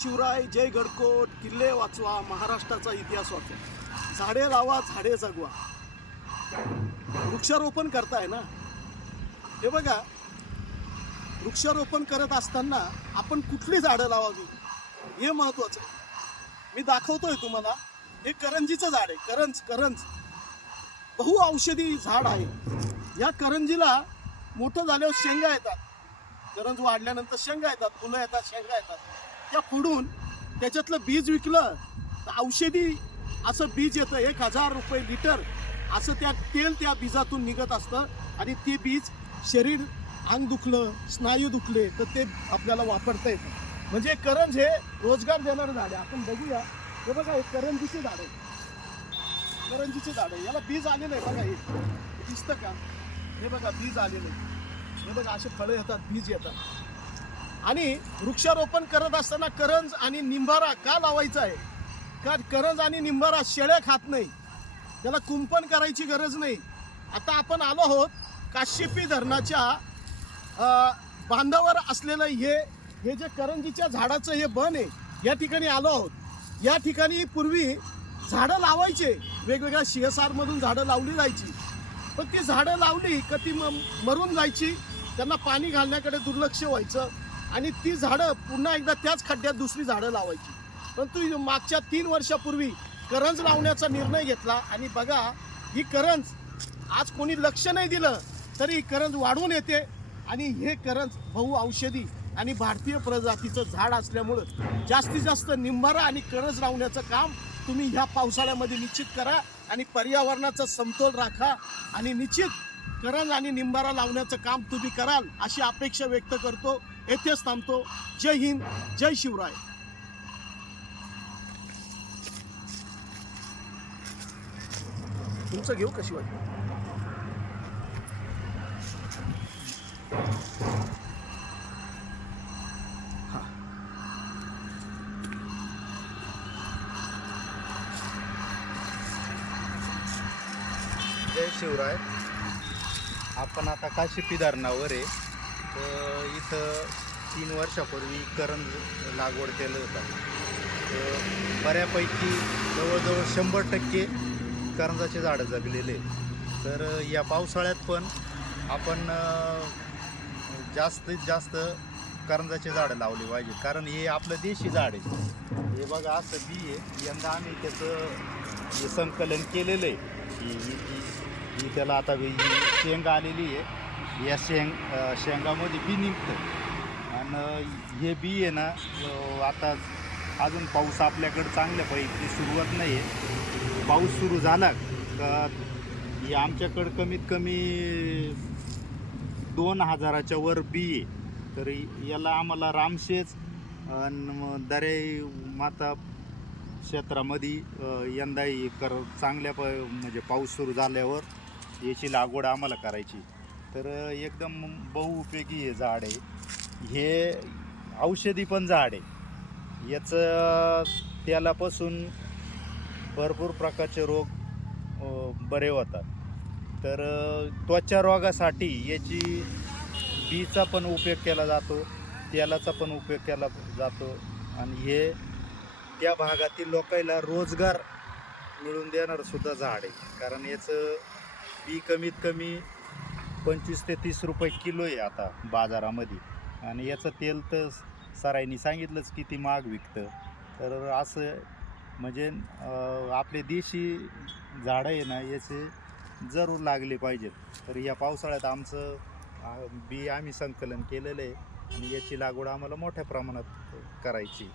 शिवराय, जय गडकोट, किल्ले वाचवा, महाराष्ट्राचा इतिहास वाचवा, झाडे लावा, झाडे जगवा. वृक्षारोपण करताय ना. हे बघा, वृक्षारोपण करत असताना आपण कुठली झाडं लावावी हे महत्वाचं. मी दाखवतोय तुम्हाला. हे करंजीचं झाड आहे. करंज बहु औषधी झाड आहे. या करंजीला मोठं झाल्यावर शेंगा येतात. करंज वाढल्यानंतर शेंगा येतात, फुलं येतात, शेंगा येतात. त्या फोडून त्याच्यातलं बीज विकलं तर औषधी असं बीज येतं. 1000 रुपये लिटर असं तेल त्या बीजातून निघत असतं. आणि ते बीज शरीर, अंग दुखलं, स्नायू दुखले तर ते आपल्याला वापरता येतं. म्हणजे करंज हे रोजगार देणारं झाड आहे. आपण बघूया. हे बघा, हे करंजीचे झाड आहे. करंजीचे झाड आहे. याला बीज आलेलं आहे बघा. हे दिसतं का? हे बघा, बीज आलेलं आहे. हे बघा, असे फळं येतात, बीज येतात. आणि वृक्षारोपण करत असताना करंज आणि निंबारा का लावायचा आहे? कारण करंज आणि निंबारा शेळ्या खात नाही, त्याला कुंपण करायची गरज नाही. आता आपण आलो आहोत काश्यपी धरणाच्या बांधावर असलेलं हे जे करंजीच्या झाडाचं हे बन आहे, या ठिकाणी आलो आहोत. या ठिकाणी पूर्वी झाडं लावायचे, वेगवेगळ्या CSR मधून झाडं लावली जायची. पण ती झाडं लावली का ती मरून जायची. त्यांना पाणी घालण्याकडे दुर्लक्ष व्हायचं आणि ती झाडं पुन्हा एकदा त्याच खड्ड्यात दुसरी झाडं लावायची. परंतु मागच्या 3 वर्षापूर्वी करंज लावण्याचा निर्णय घेतला. आणि बघा, ही करंज आज कोणी लक्ष नाही दिलं तरी करंज वाढून येते. आणि हे करंज बहु औषधी आणि भारतीय प्रजातीचं झाड असल्यामुळं जास्तीत जास्त निंबारा आणि करंज लावण्याचं काम तुम्ही ह्या पावसाळ्यामध्ये निश्चित करा. आणि पर्यावरणाचा समतोल राखा. आणि निश्चित करंज आणि निंबारा लावण्याचं काम तुम्ही कराल अशी अपेक्षा व्यक्त करतो. येथेच थांबतो. जय हिंद, जय शिवराय. तुमचं घेऊ कशी वाटतं? जय शिवराय. आपण आता काश्यपी धरणावर आहे. तर इथं 3 वर्षापूर्वी करंज लागवड केलं होतं. तर बऱ्यापैकी जवळजवळ 100% करंजाचे झाडं जगलेले. तर या पावसाळ्यात पण आपण जास्तीत जास्त करंजाचे झाडं लावले पाहिजे. कारण हे आपलं देशी झाड आहे. हे बघा, असं बी आहे. यंदा आम्ही त्याचं संकलन केलेलं आहे. ही त्याला आता शेंगा आलेली आहे. या शेंगामध्ये बी निघतं. आणि हे बी आहे ना, आता अजून पाऊस आपल्याकडं चांगल्यापैकी सुरुवात नाही आहे. पाऊस सुरू झाला का हे आमच्याकडं कमीत कमी 2000च्या वर बी आहे. तर याला आम्हाला रामशेज आणि दरे माता क्षेत्रामध्ये यंदाही चांगल्या म्हणजे पाऊस सुरू झाल्यावर याची लागवड आम्हाला करायची. तर एकदम बहुउपयोगी हे झाड आहे. हे औषधी पण झाड आहे. याचं तेलापासून भरपूर प्रकारचे रोग बरे होतात. तर त्वचा रोगासाठी याची बीचा पण उपयोग केला जातो, तेलाचा पण उपयोग केला जातो. आणि हे त्या भागातील लोकांना रोजगार मिळवून देणारं सुद्धा झाड आहे. कारण याचं बी कमीत कमी 25 ते 30 रुपये किलो आहे आता बाजारामध्ये. आणि याचं तेल तर सरांनी सांगितलंच किती महाग विकतं. तर असं म्हणजे आपले देशी झाडं आहे ना, याचे जरूर लागले पाहिजेत. तर या पावसाळ्यात आमचं बी आम्ही संकलन केलेलं आहे. आणि याची लागवड आम्हाला मोठ्या प्रमाणात करायची.